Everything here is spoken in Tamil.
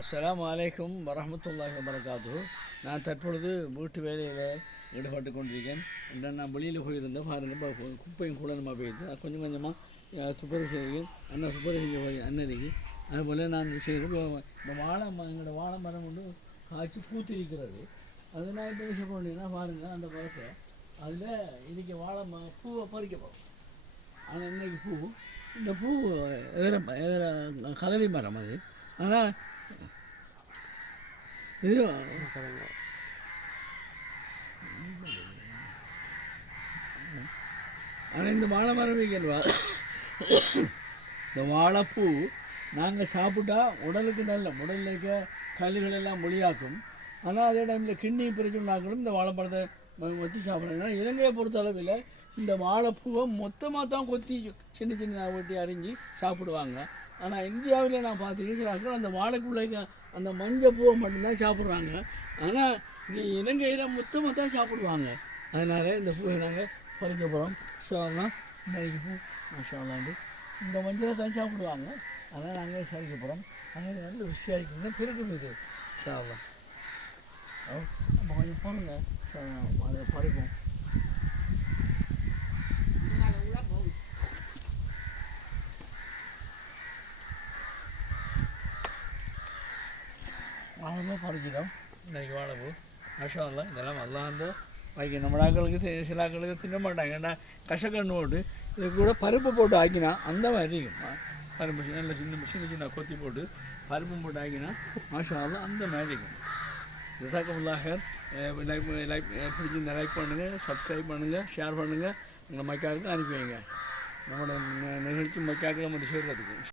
அஸ்லாம் அலைக்கும் வரமத்துல்லாஹ் வரகாத்து நான் தற்பொழுது வீட்டு வேலையில் ஈடுபட்டு கொண்டிருக்கேன். இந்த நான் வெளியில் போயிருந்தேன். பாருங்க குப்பையும் கூட போயிடுது. அது கொஞ்சம் கொஞ்சமாக துப்புரவு செய்கிறேன் அண்ணன் துப்புரவு செஞ்ச அண்ணனுக்கு அதுபோல் நான் செய்கிறேன் இந்த வாழை ம எங்களோட வாழை மரம் வந்து காய்ச்சி பூத்திருக்கிறது. அது நான் இப்போ விஷயம் பண்ணிங்கன்னா பாருங்கள் அந்த மரத்தை அதில் இன்றைக்கி வாழை ம பூவை பறிக்க ஆனால் இன்னைக்கு பூ இந்த பூ எதிர எதிர கதலி மரம் அது. ஆனால் ஆனால் இந்த வாழை மரம் இந்த வாழைப்பூ நாங்கள் சாப்பிட்டா உடலுக்கு நல்ல உடலில் இருக்க கல்லுகள் எல்லாம் மொழியாக்கும். ஆனால் அதே டைமில் கிண்ணி பிரச்சனைனாக்களும் இந்த வாழைப்பழத்தை வச்சு சாப்பிட்றாங்க இலங்கையை பொறுத்த அளவில் இந்த வாழைப்பூவை மொத்தமாக தான் கொத்தி சின்ன சின்ன ஒட்டி அரிஞ்சு சாப்பிடுவாங்க. ஆனால் இந்தியாவில் நான் பார்த்தீங்கன்னா அந்த வாழைக்குள்ளே அந்த மஞ்சள் பூவை மட்டும்தான் சாப்பிட்றாங்க. ஆனால் இந்த இலங்கையில் மொத்தமாக தான் சாப்பிடுவாங்க. அதனால் இந்த பூவை நாங்கள் பறிக்க போகிறோம் ஷோலாம் இன்னைக்கு பூ ஷோலாண்டு இந்த மஞ்சளை தான் சாப்பிடுவாங்க. அதனால் நாங்கள் சரிக்க போகிறோம் அதனால் நல்ல ருசியாக இருக்குங்க. பிறகு இது ஷோலாம் நம்ம கொஞ்சம் போடுங்க அதை பறிப்போம். நம்ம ஆக்களுக்கு தி- சில ஆக்களுக்கு தின்ன மாட்டாங்க ஏன்னா கசக்கண்ணு போட்டு இது கூட பருப்பு போட்டு ஆக்கினா அந்த மாதிரி இருக்கும் ஆ, பருப்பு சின்ன நல்ல சின்ன சின்ன சின்ன கொத்தி போட்டு பருப்பு போட்டு ஆக்கினா மாஷா அல்லா அந்த மாதிரி இருக்கும் ஜசாக்கமுல்லாஹ் லைக் லைக் பிடிச்சிருந்தா லைக் பண்ணுங்கள் சப்ஸ்கிரைப் பண்ணுங்கள் ஷேர் பண்ணுங்கள் உங்கள் மக்காருக்கு அனுப்பி வைங்க நம்மளோட நி- நிகழ்ச்சி மக்காக்களை மட்டும் சேர்றதுக்கு